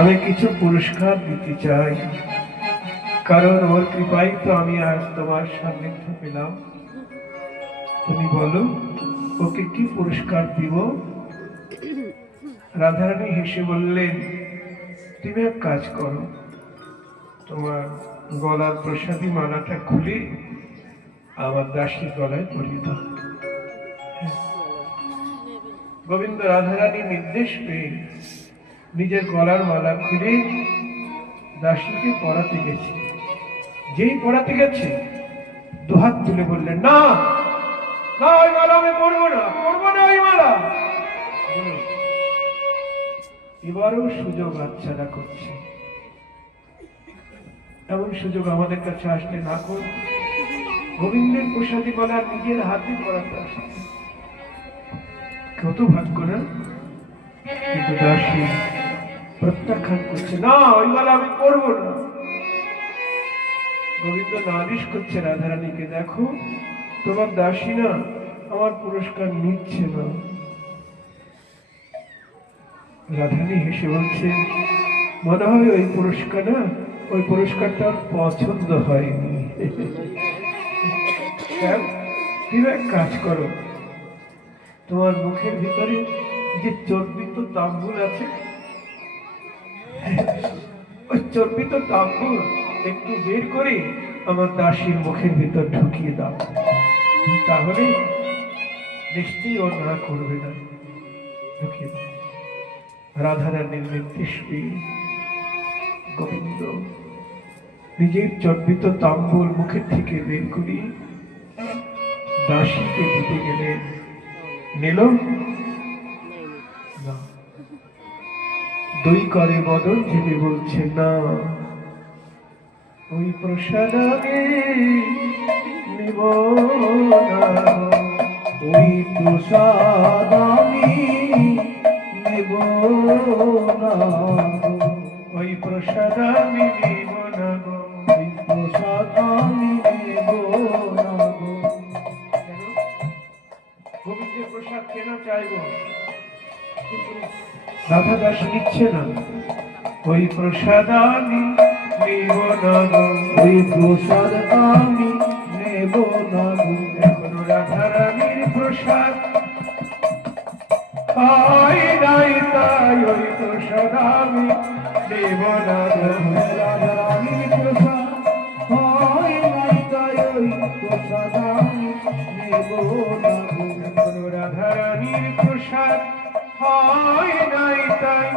আমি কিছু পুরস্কার দিতে চাই, কারণ ওর কৃপায় তো আমি আজ তোমার সান্নিধ্য পেলাম। তুমি বলো ওকে কি পুরস্কার দিব? রাধারানী হেসে বললেন, তুমি এক কাজ করো, তোমার গলার প্রসাদী মালাটা খুলে আমার দাসীর গলায় পরিয়ে দাও। গোবিন্দ রাধারানী নির্দেশ পেয়ে নিজের গলার মালা খুলে দাসীকে পরাতে গেছে। যেই পরাতে গেছে দুহাত তুলে বললেন, না না, ওই মালা আমি পরবো না, পরবো না ওই মালা। এবারও সুযোগ হাতছাড়া করছে। এমন সুযোগ আমাদের কাছে আসলে না করব। গোবিন্দের প্রসাদী মালা নিজের হাতে পরাতে আসে, কত ভাগ্য না? কিন্তু দাসী প্রত্যাখ্যান করছে, না ওই মালা আমি পরবো না। গোবিন্দ নালিশ করছে রাধারানীকে, দেখো তোমার দাসী না আমার পুরস্কার নিচ্ছে না। রাধারানী হেসে বলছে, মনে হয় ওই পুরস্কারটা ওর পছন্দ হয়নি। তুমি এক কাজ করো, তোমার মুখের ভিতরে যে চর্বিত তাম্বুল আছে, ওই চর্বিত তাম্বুল একটু বের করে আমার দাসীর মুখের ভিতর ঢুকিয়ে দাও, তাহলে নিশ্চয়ই ও না করবে না। ঢুকিয়ে দাও। রাধারানীর নির্দেশ পেয়ে গোবিন্দ নিজের চর্বিত তাম্বুল মুখের থেকে বের করে দাসীকে দিতে গেলেন। নিল না। দুই করে বদন ঝেড়ে বলছে, না ওই প্রসাদ আমি নিব না, ওই প্রসাদ আমি নেব না, ওই প্রসাদ আমি নিব না গো, ওই প্রসাদ আমি নেব না গো। গোবিন্দের প্রসাদ কেন চাইব? রাধা দাস নিচ্ছে না। ওই প্রসাদ আমি নিব না গো, ওই প্রসাদ আমি নেব না গো। এখনো রাধারানীর প্রসাদ পাই নাই, তাই ওই প্রসাদ আমি নিব না গো। রাধারানীর প্রসাদ হয় নাই, তাই ওই প্রসাদ আমি নেব না গো। এখনো রাধারানীর প্রসাদ হয় নাই, তাই